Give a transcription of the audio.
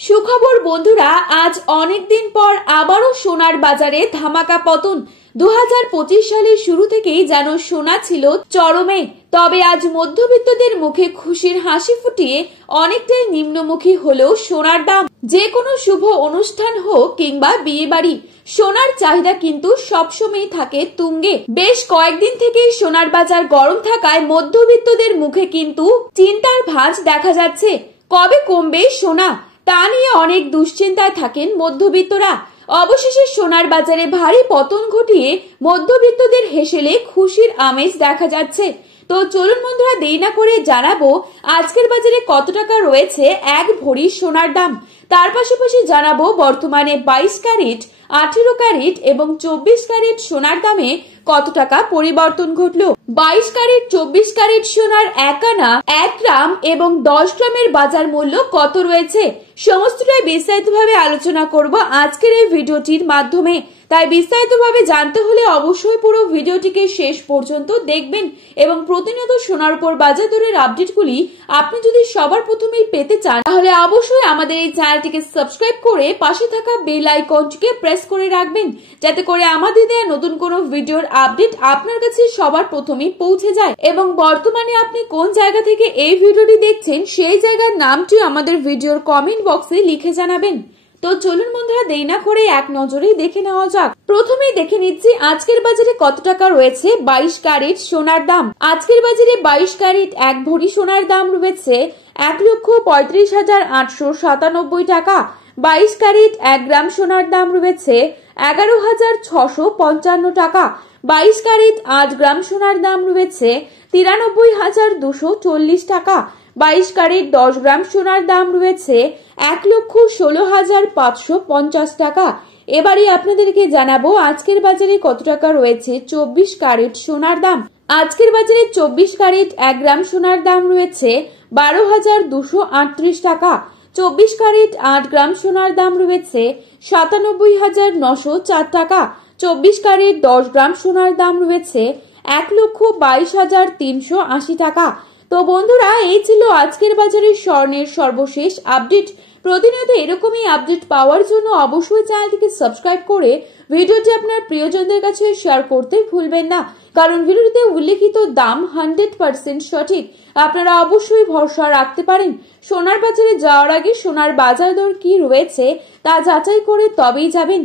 সুখবর বন্ধুরা, আজ অনেক দিন পর আবারও সোনার বাজারে ধামাকা পতন। 2025 সালের শুরু থেকেই যেন সোনা ছিল চরমে। তবে আজ মধ্যবিত্তদের মুখে খুশির হাসি ফুটিয়ে অনেকটাই নিম্নমুখী হলেও সোনার দাম। যে কোনো শুভ অনুষ্ঠান হোক কিংবা বিয়ে বাড়ি, সোনার চাহিদা কিন্তু সবসময় থাকে তুঙ্গে। বেশ কয়েকদিন থেকেই সোনার বাজার গরম থাকায় মধ্যবিত্তদের মুখে কিন্তু চিন্তার ভাঁজ দেখা যাচ্ছে। কবে কমবে সোনা, তা নিয়ে অনেক দুশ্চিন্তায় থাকেন মধ্যবিত্তরা। অবশেষে সোনার বাজারে ভারী পতন ঘটিয়ে মধ্যবিত্তদের হেসেলে খুশির আমেজ দেখা যাচ্ছে। তো চলুন বন্ধুরা, দেরি না করে জানাবো আজকের বাজারে কত টাকা রয়েছে এক ভরি সোনার দাম। তার পাশাপাশি জানাবো বর্তমানে 22 ক্যারেট, 18 ক্যারেট এবং 24 ক্যারেট সোনার দামে কত টাকা পরিবর্তন ঘটলো। 22 ক্যারেট 24 ক্যারেট সোনার 1 আনা, 1 গ্রাম এবং 10 গ্রামের বাজার মূল্য কত রয়েছে, সমস্তটাই বিস্তারিতভাবে আলোচনা করব আজকের এই ভিডিওটির মাধ্যমে। তাই বিস্তারিতভাবে জানতে হলে অবশ্যই পুরো ভিডিওটিকে শেষ পর্যন্ত দেখবেন এবং প্রতিনিয়ত সোনার উপর বাজার দরের আপডেটগুলি আপনি যদি সবার প্রথমেই পেতে চান, তাহলে অবশ্যই আমাদের এই চ্যানেলটিকে সাবস্ক্রাইব করে পাশে থাকা বেল আইকনটিকে প্রেস করে রাখবেন, যাতে করে আমাদের দেওয়া নতুন কোনো ভিডিওর আপডেট আপনার কাছে সবার প্রথমেই পৌঁছে যায়। এবং বর্তমানে আপনি কোন জায়গা থেকে এই ভিডিওটি দেখছেন, সেই জায়গার নামটি আমাদের ভিডিওর কমেন্ট বক্সে লিখে জানাবেন। তো চলুন বন্ধুরা, দেরি না করে এক নজরেই দেখে নেওয়া যাক। প্রথমেই দেখে নিচ্ছি আজকের বাজারে কত টাকা রয়েছে 22 ক্যারেট সোনার দাম। আজকের বাজারে 22 ক্যারেট এক ভরি সোনার দাম রয়েছে 1,35,897 টাকা। 22 ক্যারেট 1 গ্রাম সোনার দাম রয়েছে 11,655 টাকা। 22 ক্যারেট 8 গ্রাম সোনার দাম রয়েছে 93,240 টাকা। 22 ক্যারেট 10 গ্রাম সোনার দাম রয়েছে 1,16,550 টাকা। এবারে আপনাদেরকে জানাবো আজকের বাজারে কত টাকা রয়েছে 24 ক্যারেট সোনার দাম। আজকের বাজারে 24 ক্যারেট 1 গ্রাম সোনার দাম রয়েছে 12,238 টাকা। 24 ক্যারেট 8 গ্রাম সোনার দাম রয়েছে 97,904 টাকা। 24 ক্যারেট 10 গ্রাম সোনার দাম রয়েছে 1,22,380 টাকা। তো বন্ধুরা, এই ছিল আজকের বাজারে স্বর্ণের সর্বশেষ আপডেট। প্রতিনিয়ত এরকমই আপডেট পাওয়ার জন্য অবশ্যই চ্যানেলটিকে সাবস্ক্রাইব করে ভিডিওটি আপনার প্রিয়জনদের কাছে শেয়ার করতে ভুলবেন না, কারণ ভিডিওটিতে উল্লেখিত দাম 100% সঠিক। আপনারা অবশ্যই ভরসা রাখতে পারেন। সোনার বাজারে যাওয়ার আগে সোনার বাজার দর কি রয়েছে তা যাচাই করে তবেই যাবেন।